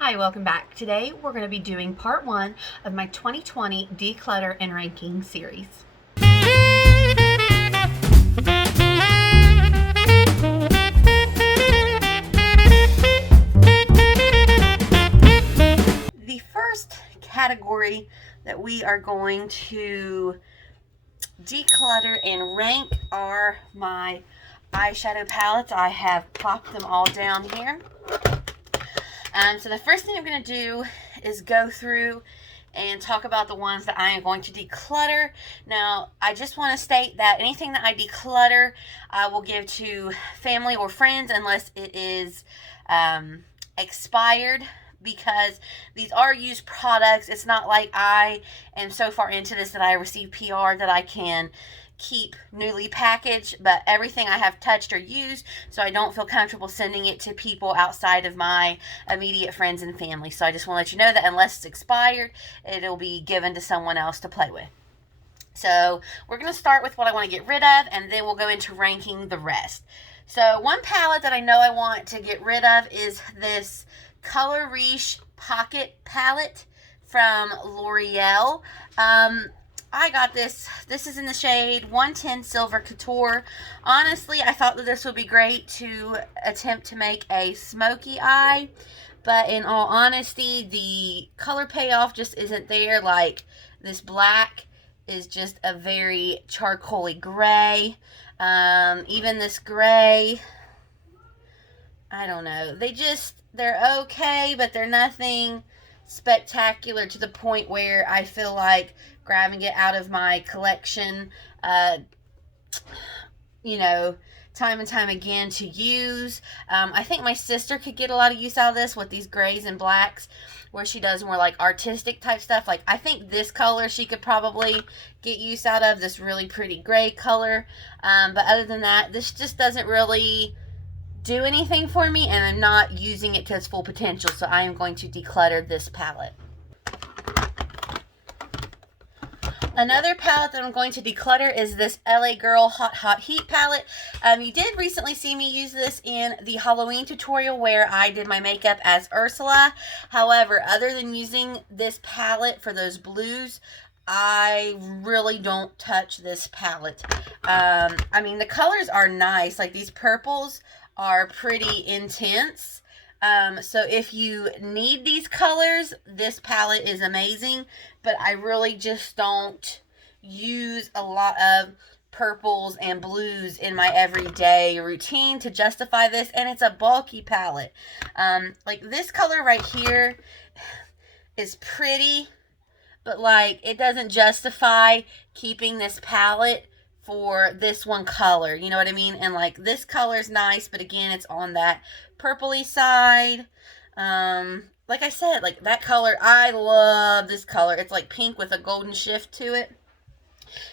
Hi, welcome back. Today we're going to be doing part 1 of my 2020 Declutter and Ranking series. The first category that we are going to declutter and rank are my eyeshadow palettes. I have plopped them all down here. So the first thing I'm going to do is go through and talk about the ones that I am going to declutter. Now, I just want to state that anything that I declutter, I will give to family or friends unless it is expired, because these are used products. It's not like I am so far into this that I receive PR that I can keep newly packaged, but everything I have touched or used, so I don't feel comfortable sending it to people outside of my immediate friends and family. So I just want to let you know that unless it's expired, it'll be given to someone else to play with. So we're going to start with what I want to get rid of, and then we'll go into ranking the rest. So one palette that I know I want to get rid of is this Colourpop Pocket Palette from L'Oreal. I got this. This is in the shade 110 Silver Couture. Honestly, I thought that this would be great to attempt to make a smoky eye, but in all honesty, the color payoff just isn't there. Like, this black is just a very charcoaly gray. Even this gray, I don't know. They're okay, but they're nothing spectacular to the point where I feel like grabbing it out of my collection, time and time again to use. I think my sister could get a lot of use out of this with these grays and blacks, where she does more like artistic type stuff. Like, I think this color she could probably get use out of, this really pretty gray color. But other than that, this just doesn't really do anything for me, and I'm not using it to its full potential, so I am going to declutter this palette. Another palette that I'm going to declutter is this LA Girl Hot Heat palette. You did recently see me use this in the Halloween tutorial where I did my makeup as Ursula. However, other than using this palette for those blues, I really don't touch this palette. I mean, the colors are nice. Like, these purples are pretty intense. So if you need these colors, this palette is amazing, but I really just don't use a lot of purples and blues in my everyday routine to justify this, and it's a bulky palette. Like, this color right here is pretty, but like, it doesn't justify keeping this palette for this one color, you know what I mean? And like, this color is nice, but again, it's on that purpley side. Like I said, like, that color, I love this color. It's like pink with a golden shift to it.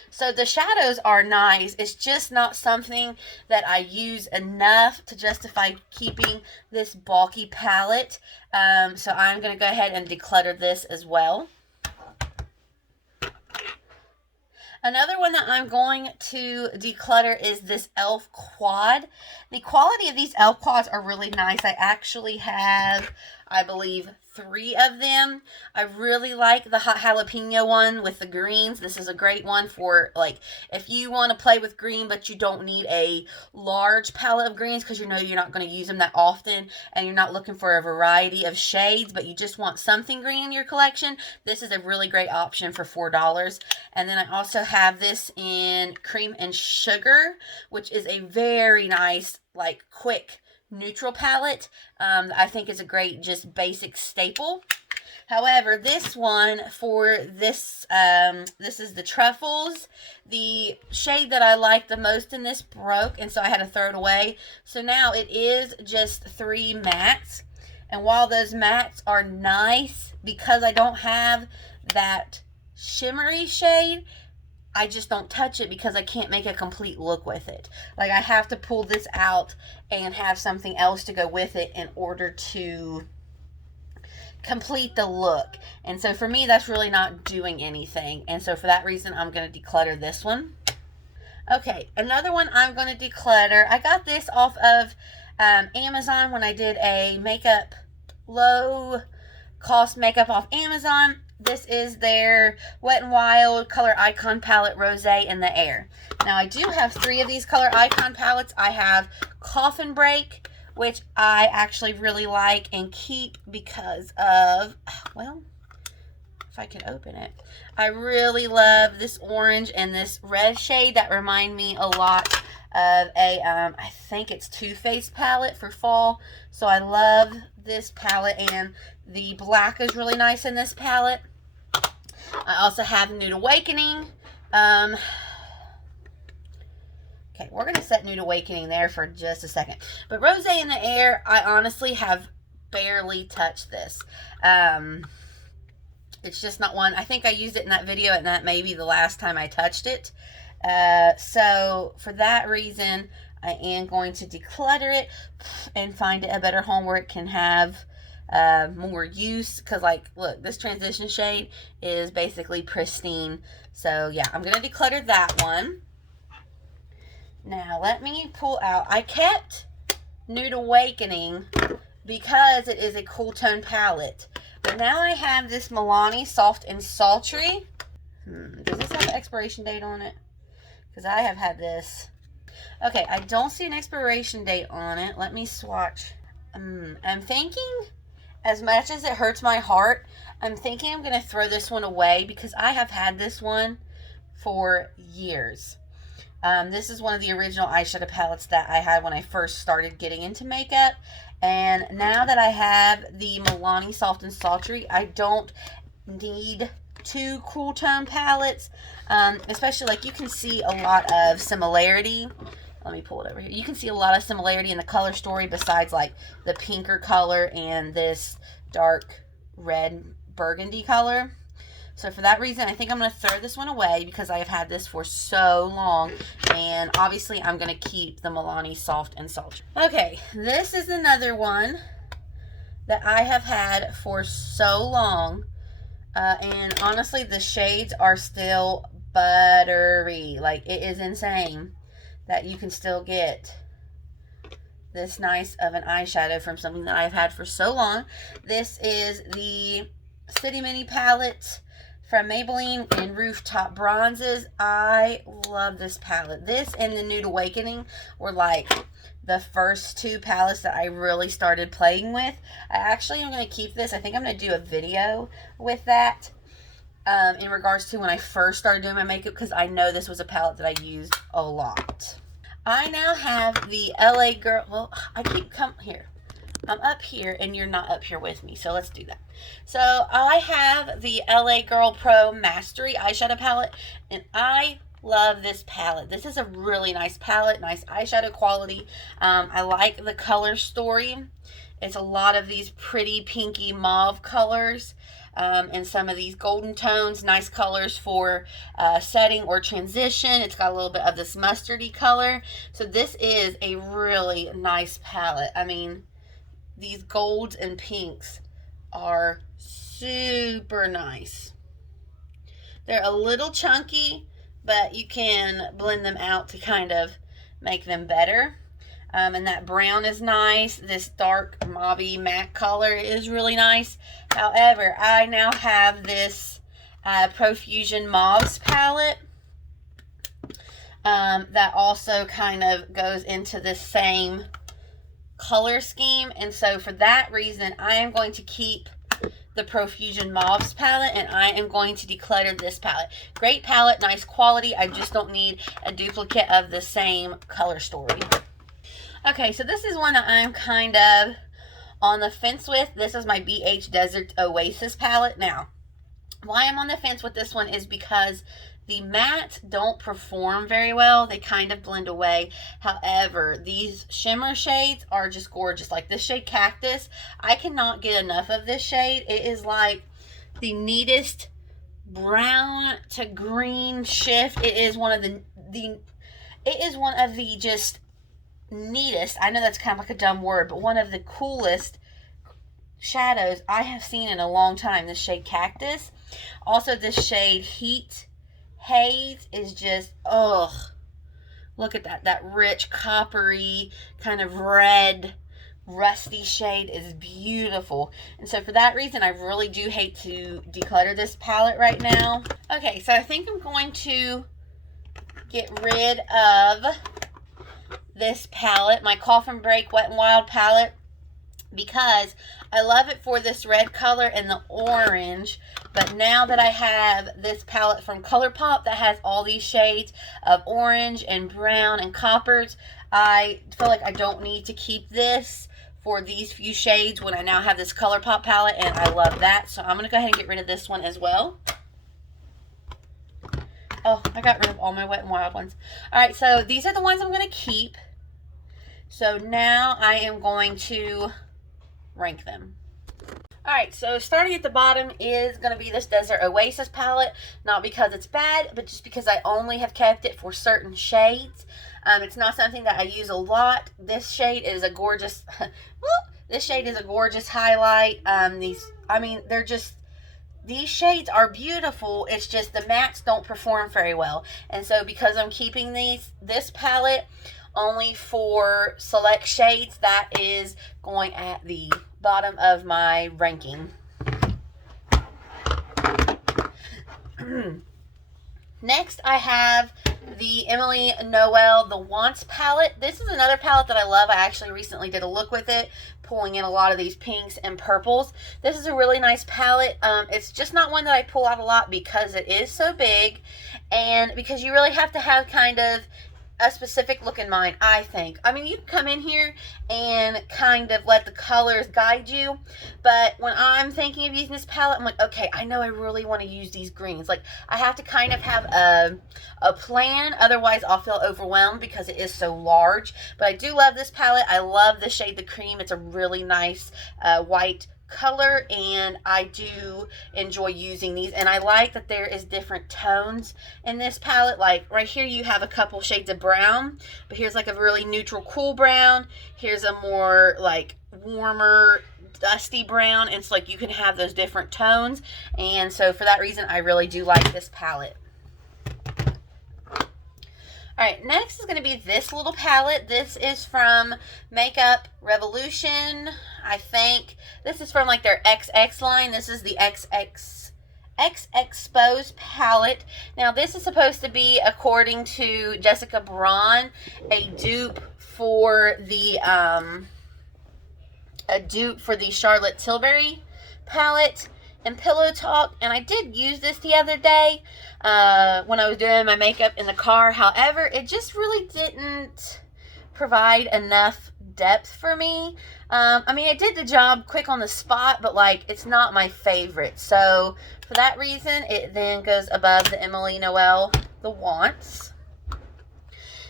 So the shadows are nice. It's just not something that I use enough to justify keeping this bulky palette. So I'm going to go ahead and declutter this as well. Another one that I'm going to declutter is this e.l.f. quad. The quality of these e.l.f. quads are really nice. I actually have, I believe, 3 of them. I really like the hot jalapeno one with the greens. This is a great one for, like, if you want to play with green but you don't need a large palette of greens because you know you're not going to use them that often and you're not looking for a variety of shades, but you just want something green in your collection, this is a really great option for $4. And then I also have this in Cream and Sugar, which is a very nice, like, quick neutral palette. I think is a great just basic staple. However, this one for this is the Truffles. The shade that I like the most in this broke, and so I had to throw it away. So now it is just 3 mattes. And while those mattes are nice, because I don't have that shimmery shade, I just don't touch it because I can't make a complete look with it. Like, I have to pull this out and have something else to go with it in order to complete the look. And so for me, that's really not doing anything. And so for that reason, I'm going to declutter this one. Okay, another one I'm going to declutter. I got this off of Amazon when I did a makeup low cost makeup off Amazon. This is their Wet n Wild Color Icon Palette Rosé in the Air. Now, I do have 3 of these Color Icon palettes. I have Coffin Break, which I actually really like and keep because of, well, if I can open it. I really love this orange and this red shade that remind me a lot of a, I think it's Too Faced palette for fall. So I love this palette, and the black is really nice in this palette. I also have Nude Awakening. Okay, we're going to set Nude Awakening there for just a second. But Rosé in the Air, I honestly have barely touched this. It's just not one. I think I used it in that video, and that may be the last time I touched it. So for that reason, I am going to declutter it and find it a better home where it can have more use. Because, like, look, this transition shade is basically pristine. So yeah, I'm going to declutter that one. Now let me pull out. I kept Nude Awakening because it is a cool tone palette. But now I have this Milani Soft and Sultry. Does this have an expiration date on it? Because I have had this. Okay, I don't see an expiration date on it. Let me swatch. I'm thinking, as much as it hurts my heart, I'm thinking I'm going to throw this one away because I have had this one for years. This is one of the original eyeshadow palettes that I had when I first started getting into makeup. And now that I have the Milani Soft and Sultry, I don't need 2 cool tone palettes. Especially, like, you can see a lot of similarity. Let me pull it over here. You can see a lot of similarity in the color story besides, like, the pinker color and this dark red burgundy color. So for that reason, I think I'm going to throw this one away because I have had this for so long. And obviously, I'm going to keep the Milani Soft and Sultry. Okay, this is another one that I have had for so long. And honestly, the shades are still buttery. Like, it is insane that you can still get this nice of an eyeshadow from something that I've had for so long. This is the City Mini palette from Maybelline in Rooftop Bronzes. I love this palette. This and the Nude Awakening were like the first 2 palettes that I really started playing with. I actually am going to keep this. I think I'm going to do a video with that in regards to when I first started doing my makeup, because I know this was a palette that I used a lot. I now have the LA Girl. Well, I keep here. I'm up here and you're not up here with me, so let's do that. So I have the LA Girl Pro Mastery eyeshadow palette, and I love this palette. This is a really nice palette, nice eyeshadow quality. I like the color story. It's a lot of these pretty pinky mauve colors and some of these golden tones, nice colors for setting or transition. It's got a little bit of this mustardy color. So this is a really nice palette. I mean, these golds and pinks are super nice. They're a little chunky, but you can blend them out to kind of make them better. And that brown is nice. This dark mauvey matte color is really nice. However, I now have this Profusion Mauves palette that also kind of goes into the same color scheme. And so for that reason, I am going to keep the Profusion Mauves palette, and I am going to declutter this palette. Great palette, nice quality. I just don't need a duplicate of the same color story. Okay, so this is one that I'm kind of on the fence with. This is my BH Desert Oasis palette. Now, why I'm on the fence with this one is because the mattes don't perform very well. They kind of blend away. However, these shimmer shades are just gorgeous. Like this shade Cactus, I cannot get enough of this shade. It is like the neatest brown to green shift. It is one of the just neatest, I know that's kind of like a dumb word, but one of the coolest shadows I have seen in a long time. This shade Cactus. Also, this shade Heat Haze is just, ugh. Look at that. That rich, coppery, kind of red rusty shade is beautiful. And so for that reason, I really do hate to declutter this palette right now. Okay, so I think I'm going to get rid of this palette, my Coffin Break Wet n Wild palette, because I love it for this red color and the orange. But now that I have this palette from Colourpop that has all these shades of orange and brown and coppers, I feel like I don't need to keep this for these few shades when I now have this Colourpop palette, and I love that. So I'm going to go ahead and get rid of this one as well. Oh, I got rid of all my Wet n Wild ones. Alright, so these are the ones I'm going to keep. So now I am going to rank them. Alright, so starting at the bottom is going to be this Desert Oasis palette. Not because it's bad, but just because I only have kept it for certain shades. It's not something that I use a lot. This shade is a gorgeous, this shade is a gorgeous highlight. These shades are beautiful. It's just the mattes don't perform very well. And so because I'm keeping this palette only for select shades, that is going at the bottom of my ranking. Next, I have the Emily Noel The Wants palette. This is another palette that I love. I actually recently did a look with it, pulling in a lot of these pinks and purples. This is a really nice palette. It's just not one that I pull out a lot because it is so big, and because you really have to have kind of a specific look in mind, I think. I mean, you can come in here and kind of let the colors guide you, but when I'm thinking of using this palette, I'm like, okay, I know I really want to use these greens. Like, I have to kind of have a plan, otherwise I'll feel overwhelmed because it is so large. But I do love this palette. I love the shade The Cream. It's a really nice white color, and I do enjoy using these, and I like that there is different tones in this palette. Like right here you have a couple shades of brown, but here's like a really neutral cool brown, here's a more like warmer dusty brown, and it's like you can have those different tones, and so for that reason I really do like this palette. Alright, next is going to be this little palette. This is from Makeup Revolution. I think this is from like their XX line. This is the XX Expose palette. Now this is supposed to be, according to Jessica Braun, a dupe for the Charlotte Tilbury palette and Pillow Talk, and I did use this the other day when I was doing my makeup in the car. However, it just really didn't provide enough depth for me. I mean, it did the job quick on the spot, but like, it's not my favorite. So for that reason, it then goes above the Emily Noel The Wants.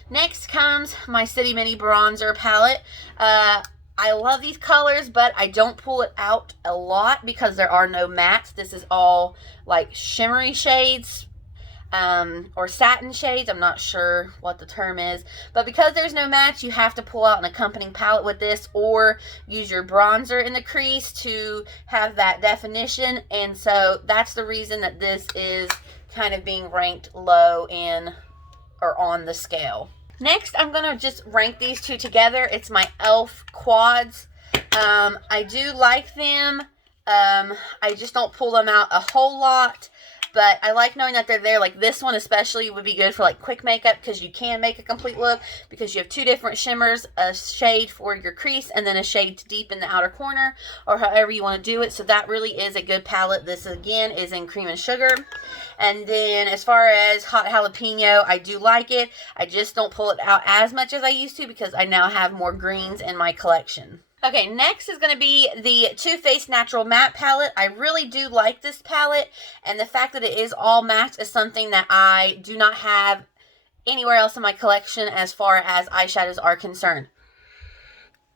Next comes my City Mini Bronzer palette. I love these colors, but I don't pull it out a lot because there are no mattes. This is all like shimmery shades or satin shades. I'm not sure what the term is. But because there's no mattes, you have to pull out an accompanying palette with this or use your bronzer in the crease to have that definition. And so that's the reason that this is kind of being ranked low in or on the scale. Next, I'm going to just rank these two together. It's my e.l.f. quads. I do like them. I just don't pull them out a whole lot. But I like knowing that they're there. Like this one especially would be good for like quick makeup because you can make a complete look because you have two different shimmers, a shade for your crease and then a shade to deep in the outer corner or however you want to do it. So that really is a good palette. This again is in Cream and Sugar. And then as far as Hot Jalapeno, I do like it. I just don't pull it out as much as I used to because I now have more greens in my collection. Okay, next is going to be the Too Faced Natural Matte palette. I really do like this palette, and the fact that it is all matte is something that I do not have anywhere else in my collection as far as eyeshadows are concerned.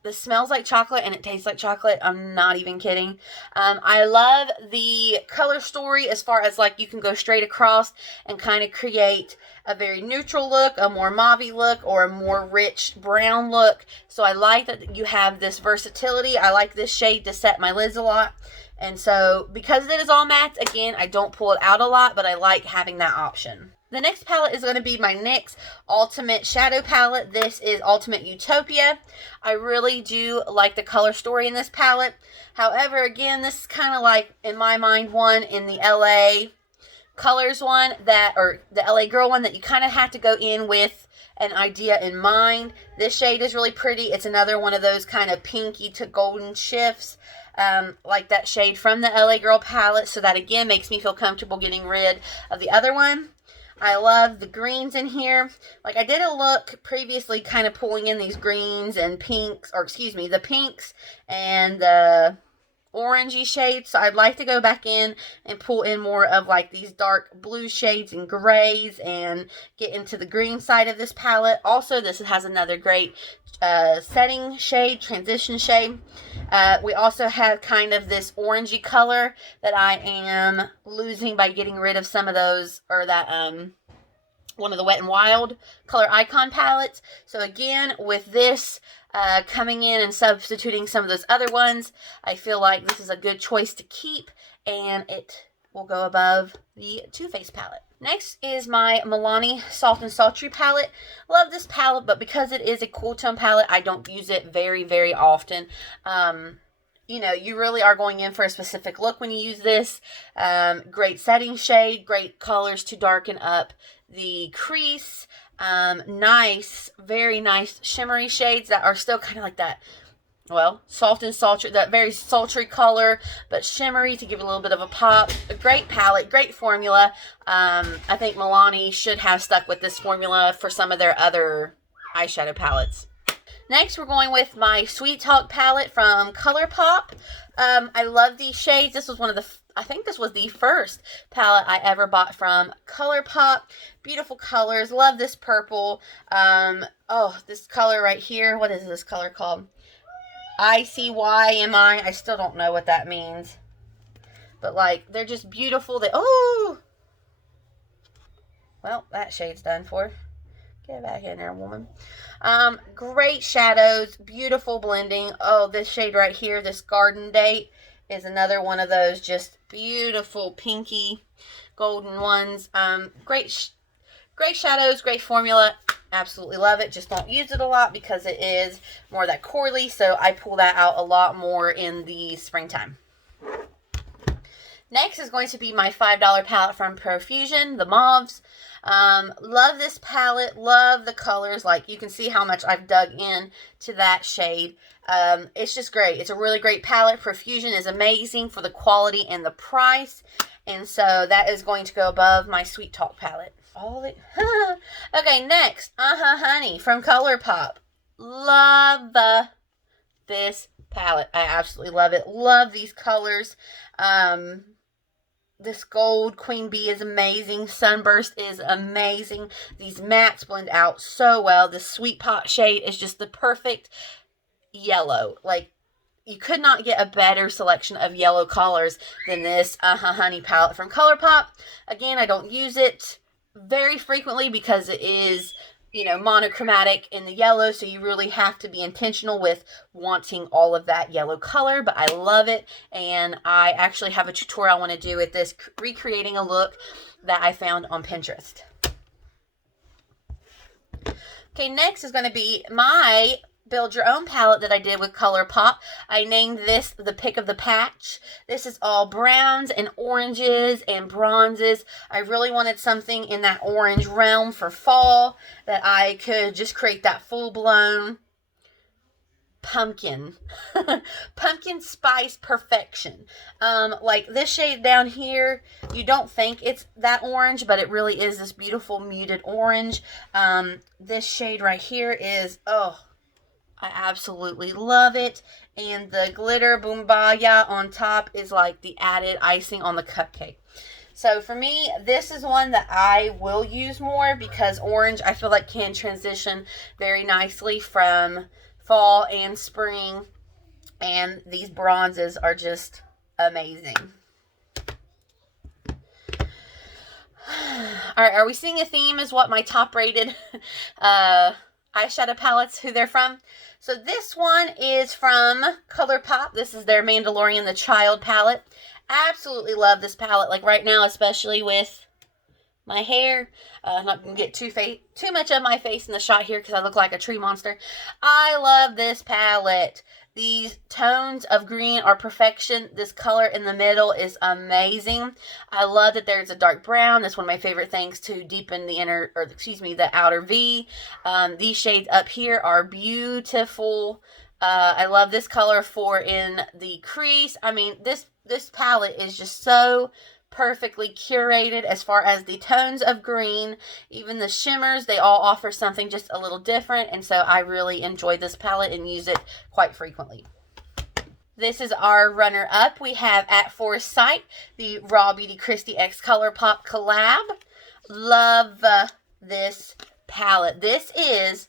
This smells like chocolate and it tastes like chocolate. I'm not even kidding. I love the color story as far as like you can go straight across and kind of create a very neutral look, a more mauve look, or a more rich brown look. So I like that you have this versatility. I like this shade to set my lids a lot. And so because it is all matte, again, I don't pull it out a lot, but I like having that option. The next palette is going to be my NYX Ultimate Shadow Palette. This is Ultimate Utopia. I really do like the color story in this palette. However, again, this is kind of like, in my mind, one in the LA Colors one that, or the LA Girl one, that you kind of have to go in with an idea in mind. This shade is really pretty. It's another one of those kind of pinky to golden shifts, like that shade from the LA Girl palette. So that, again, makes me feel comfortable getting rid of the other one. I love the greens in here. Like, I did a look previously kind of pulling in these greens and pinks, or excuse me, the pinks and the orangey shades. So I'd like to go back in and pull in more of like these dark blue shades and grays and get into the green side of this palette. Also, this has another great setting shade, transition shade. We also have kind of this orangey color that I am losing by getting rid of some of those, or that one of the Wet n Wild color icon palettes. So again, with this coming in and substituting some of those other ones, I feel like this is a good choice to keep, and it will go above the Too Faced palette. Next is my Milani Soft and Sultry palette. Love this palette, but because it is a cool tone palette, I don't use it very, very often. You know, you really are going in for a specific look when you use this. Great setting shade, great colors to darken up the crease. Nice, very nice shimmery shades that are still kind of like that, well, soft and sultry, that very sultry color, but shimmery to give it a little bit of a pop. A great palette, great formula. I think Milani should have stuck with this formula for some of their other eyeshadow palettes. Next, we're going with my Sweet Talk palette from Colourpop. I love these shades. This was one of the, I think this was the first palette I ever bought from Colourpop. Beautiful colors. Love this purple. Oh, this color right here. What is this color called? ICYMI. I still don't know what that means. But, like, they're just beautiful. They, oh! Well, that shade's done for. Get back in there, woman. Great shadows. Beautiful blending. Oh, this shade right here, this Garden Date, is another one of those just beautiful pinky golden ones. Great shadows, great formula. Absolutely love it. Just don't use it a lot because it is more that corally, so I pull that out a lot more in the springtime. Next is going to be my $5 palette from Profusion, the mauves. Love this palette. Love the colors. Like, you can see how much I've dug in to that shade. It's just great. It's a really great palette. Profusion is amazing for the quality and the price. And so that is going to go above my Sweet Talk palette. Okay, next, Honey from Colourpop. Love this palette. I absolutely love it. Love these colors. This gold Queen Bee is amazing. Sunburst is amazing. These mattes blend out so well. This Sweet Pot shade is just the perfect yellow. Like, you could not get a better selection of yellow colors than this Honey palette from Colourpop. Again, I don't use it very frequently because it is, you know, monochromatic in the yellow, so you really have to be intentional with wanting all of that yellow color, but I love it, and I actually have a tutorial I want to do with this, recreating a look that I found on Pinterest. Okay, next is going to be my Build Your Own palette that I did with Colourpop. I named this the Pick of the Patch. This is all browns and oranges and bronzes. I really wanted something in that orange realm for fall that I could just create that full-blown pumpkin pumpkin spice perfection. Like this shade down here, you don't think it's that orange, but it really is this beautiful muted orange. This shade right here is, oh, I absolutely love it. And the glitter Boombaya on top is like the added icing on the cupcake. So for me, this is one that I will use more because orange, I feel like, can transition very nicely from fall and spring. And these bronzes are just amazing. All right, are we seeing a theme is what my top rated eyeshadow palettes, who they're from? So this one is from Colourpop. This is their Mandalorian the Child palette. Absolutely love this palette. Like right now, especially with my hair. I'm not going to get too much of my face in the shot here because I look like a tree monster. I love this palette. These tones of green are perfection. This color in the middle is amazing. I love that there's a dark brown. That's one of my favorite things to deepen the the outer V. These shades up here are beautiful. I love this color for in the crease. I mean, this palette is just so perfectly curated as far as the tones of green. Even the shimmers, they all offer something just a little different, and so I really enjoy this palette and use it quite frequently. This is our runner-up. We have At First Sight, the Raw Beauty Christy X Colourpop collab. Love this palette. This is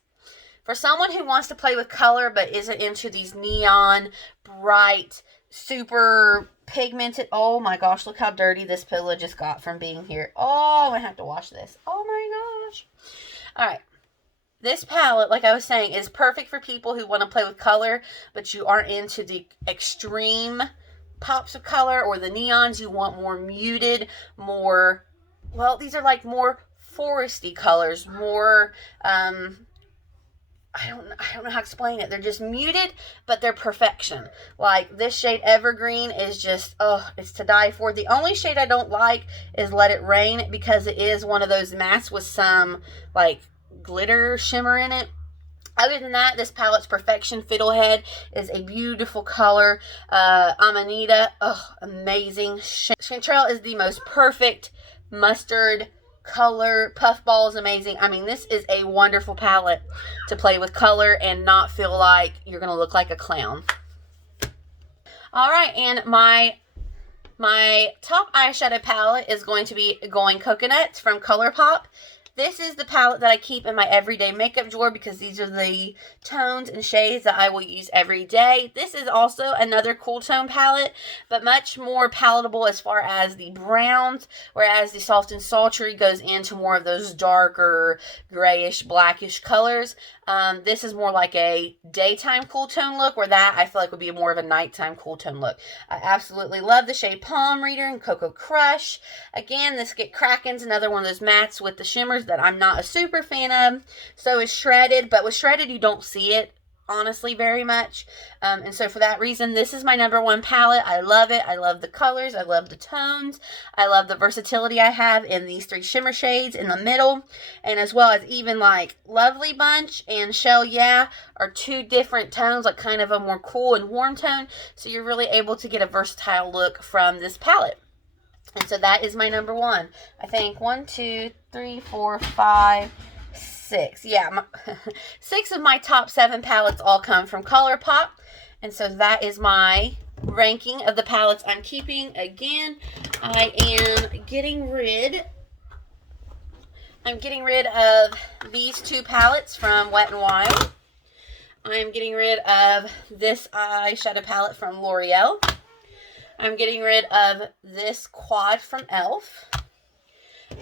for someone who wants to play with color but isn't into these neon, bright, super pigmented. Oh my gosh, look how dirty this pillow just got from being here. Oh, I'm gonna have to wash this. Oh my gosh. All right. This palette, like I was saying, is perfect for people who want to play with color, but you aren't into the extreme pops of color or the neons. You want more muted, more, well, these are like more foresty colors, more, I don't know how to explain it. They're just muted, but they're perfection. Like this shade Evergreen is just, oh, it's to die for. The only shade I don't like is Let It Rain because it is one of those mattes with some like glitter shimmer in it. Other than that, this palette's perfection. Fiddlehead is a beautiful color. Amanita, oh, amazing. Chanterelle is the most perfect mustard color. Puffball is amazing. I mean, this is a wonderful palette to play with color and not feel like you're going to look like a clown. All right, and my top eyeshadow palette is going to be Going Coconuts from Colourpop. This is the palette that I keep in my everyday makeup drawer because these are the tones and shades that I will use every day. This is also another cool tone palette, but much more palatable as far as the browns, whereas the Soft and Sultry goes into more of those darker, grayish, blackish colors. This is more like a daytime cool tone look, where that I feel like would be more of a nighttime cool tone look. I absolutely love the shade Palm Reader and Cocoa Crush. Again, this Get Crackin's another one of those mattes with the shimmers that I'm not a super fan of. So is Shredded, but with Shredded you don't see it honestly very much, and so for that reason this is my #1 palette. I love it. I love the colors, I love the tones, I love the versatility I have in these 3 shimmer shades in the middle, and as well as even like Lovely Bunch and Shell Yeah are 2 different tones, like kind of a more cool and warm tone, so you're really able to get a versatile look from this palette. And so that is my #1. I think 1, 2, 3, 4, 5, 6. Yeah, 6 of my top 7 palettes all come from Colourpop. And so that is my ranking of the palettes I'm keeping. Again, I am getting rid of these 2 palettes from Wet n Wild. I'm getting rid of this eyeshadow palette from L'Oreal. I'm getting rid of this quad from e.l.f.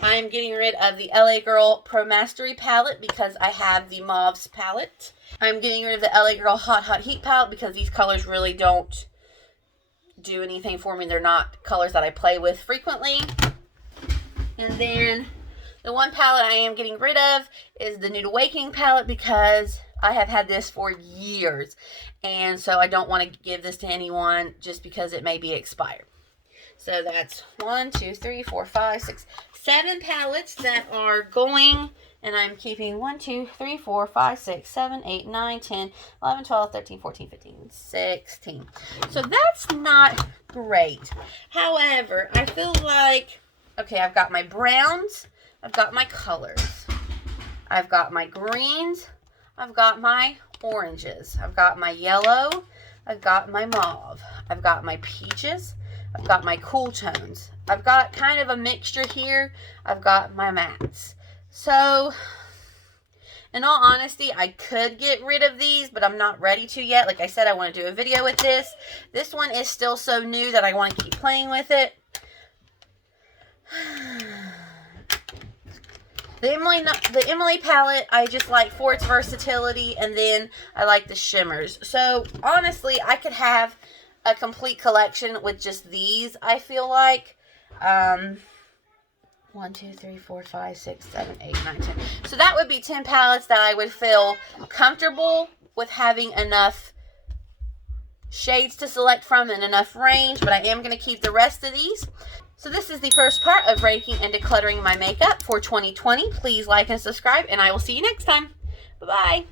I'm getting rid of the LA Girl Pro Mastery palette because I have the Mauves palette. I'm getting rid of the LA Girl Hot Hot Heat palette because these colors really don't do anything for me. They're not colors that I play with frequently. And then the one palette I am getting rid of is the Nude Awakening palette because I have had this for years. And so I don't want to give this to anyone just because it may be expired. So that's 1, 2, 3, 4, 5, 6, 7 palettes that are going, and I'm keeping 1, 2, 3, 4, 5, 6, 7, 8, 9, 10, 11, 12, 13, 14, 15, 16. So that's not great. However, I feel like, okay, I've got my browns, I've got my colors, I've got my greens, I've got my oranges, I've got my yellow, I've got my mauve, I've got my peaches, I've got my cool tones. I've got kind of a mixture here. I've got my mattes. So, in all honesty, I could get rid of these, but I'm not ready to yet. Like I said, I want to do a video with this. This one is still so new that I want to keep playing with it. The Emily palette, I just like for its versatility, and then I like the shimmers. So, honestly, I could have a complete collection with just these, I feel like. 1, 1, 2, 3, 4, 5, 6, 7, 8, 9, 10. So that would be 10 palettes that I would feel comfortable with having enough shades to select from and enough range, but I am going to keep the rest of these. So this is the first part of ranking and decluttering my makeup for 2020. Please like and subscribe, and I will see you next time. Bye-bye.